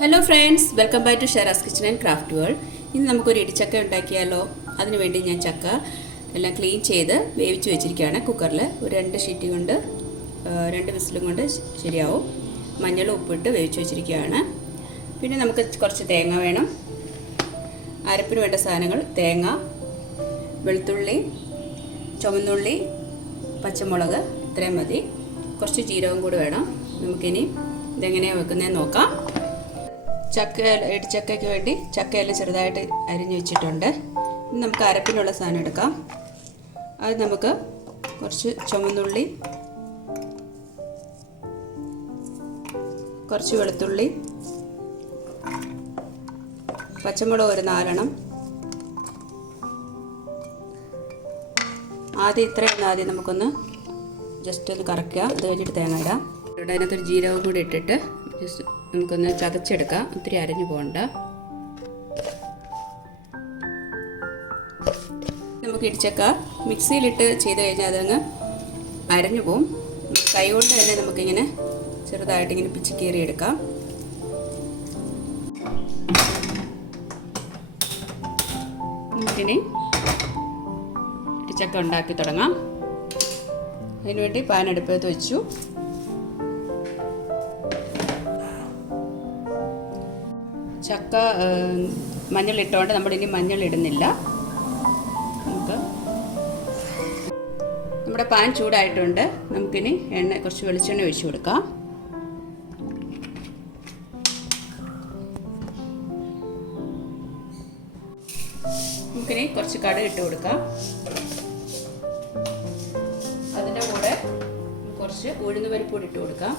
Hello friends, welcome back to Sharma's Kitchen and Craft World. ഇന്ന് നമുക്ക് ഒരു ഇടിച്ചക്ക ഉണ്ടാക്കിയാലോ. അതിനു വേണ്ടി ഞാൻ ചക്ക എല്ലാം ക്ലീൻ ചെയ്ത് വേവിച്ചു വെച്ചിരിക്കുകയാണ് കുക്കറിൽ. ഒരു 2 ഷീറ്റ് കൊണ്ട് 2 വിസിലും കൊണ്ട് ശരിയാവും. മഞ്ഞളും ഉപ്പിട്ട് വേവിച്ചു വെച്ചിരിക്കുകയാണ്. പിന്നെ നമുക്ക് കുറച്ച് തേങ്ങ വേണം. അരപ്പിന് വേണ്ട സാധനങ്ങൾ തേങ്ങ, വെളുത്തുള്ളി, ചുവന്നുള്ളി, പച്ചമുളക് ഇത്രയും മതി. കുറച്ച് ജീരകം കൂടി വേണം. നമുക്കിനി ഇതെങ്ങനെയാണ് വെക്കുന്നതെന്ന് നോക്കാം. ഇടിച്ചക്കയ്ക്ക് വേണ്ടി ചക്കയെല്ലാം ചെറുതായിട്ട് അരിഞ്ഞു വെച്ചിട്ടുണ്ട്. ഇനി നമുക്ക് അരപ്പിനുള്ള സാധനം എടുക്കാം. അത് നമുക്ക് കുറച്ച് ചുവന്നുള്ളി, കുറച്ച് വെളുത്തുള്ളി, പച്ചമുളക് ഒരു 4 എണ്ണം. ആദ്യം നമുക്കൊന്ന് ജസ്റ്റ് ഒന്ന് കറക്കുക. അത് കഴിഞ്ഞിട്ട് തേങ്ങ ഇടാം. അതിനകത്തൊരു ജീരകം കൂടി ഇട്ടിട്ട് ജസ്റ്റ് നമുക്കൊന്ന് ചതച്ചെടുക്കാം. ഒത്തിരി അരഞ്ഞു പോകണ്ട. നമുക്ക് ഇടിച്ചക്ക മിക്സിയിലിട്ട് ചെയ്ത് കഴിഞ്ഞാൽ അതങ്ങ് അരഞ്ഞു പോവും. കൈ കൊണ്ട് തന്നെ നമുക്കിങ്ങനെ ചെറുതായിട്ടിങ്ങനെ പിച്ചി കീറി എടുക്കാം. നമുക്കിനി ഇടിച്ചക്ക ഉണ്ടാക്കി തുടങ്ങാം. അതിനുവേണ്ടി പാൻ അടുപ്പത്ത് വെച്ചു. ചക്ക മഞ്ഞളിട്ടുകൊണ്ട് നമ്മളിനി മഞ്ഞൾ ഇടുന്നില്ല. നമ്മുടെ പാൻ ചൂടായിട്ടുണ്ട്. നമുക്കിനി കുറച്ച് വെളിച്ചെണ്ണ ഒഴിച്ചു കൊടുക്കാം. നമുക്കിനി കുറച്ച് കടുക് ഇട്ട് കൊടുക്കാം. അതിൻ്റെ കൂടെ കുറച്ച് ഉഴുന്നുപരിപ്പ് കൂടി ഇട്ട് കൊടുക്കാം.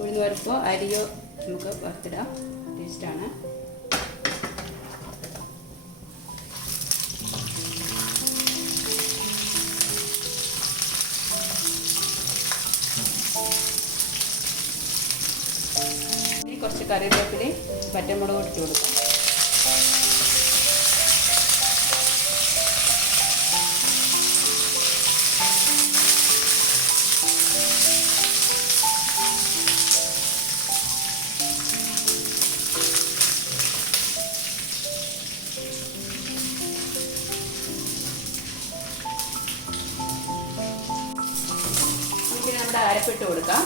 ഉഴുന്നുപരിപ്പോ അരിയോ നമുക്ക് വറുത്തിടാം. ടേസ്റ്റാണ്. ഇനി കുറച്ച് കറിവേപ്പില, പച്ചമുളക് ഇട്ട് കൊടുക്കാം. നമ്മുടെ അരപ്പിട്ട് കൊടുക്കാം.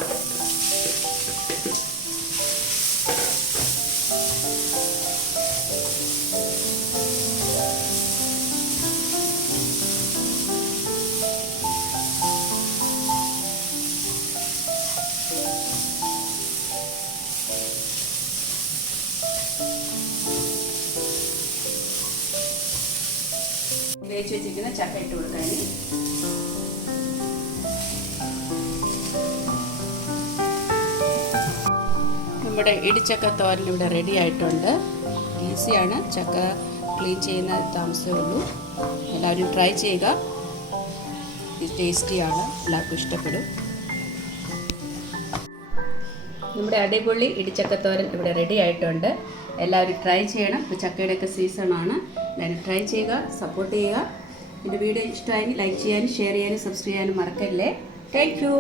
വേവിച്ച് വെച്ചിരിക്കുന്ന ചക്ക ഇട്ട് കൊടുക്കാൻ. നമ്മുടെ ഇടിച്ചക്ക തോരൻ ഇവിടെ റെഡി ആയിട്ടുണ്ട്. ഈസിയാണ്. ചക്ക ക്ലീൻ ചെയ്യുന്ന താമസമേ ഉള്ളൂ. എല്ലാവരും ട്രൈ ചെയ്യുക. ഇത് ടേസ്റ്റിയാണ്. എല്ലാവർക്കും ഇഷ്ടപ്പെടും. നമ്മുടെ അടിപൊളി ഇടിച്ചക്ക തോരൻ ഇവിടെ റെഡി ആയിട്ടുണ്ട്. എല്ലാവരും ട്രൈ ചെയ്യണം. ഇപ്പോൾ ചക്കയുടെയൊക്കെ സീസണാണ്. എല്ലാവരും ട്രൈ ചെയ്യുക, സപ്പോർട്ട് ചെയ്യുക. എൻ്റെ വീഡിയോ ഇഷ്ടമായെങ്കിൽ ലൈക്ക് ചെയ്യാനും ഷെയർ ചെയ്യാനും സബ്സ്ക്രൈബ് ചെയ്യാനും മറക്കല്ലേ. Thank you.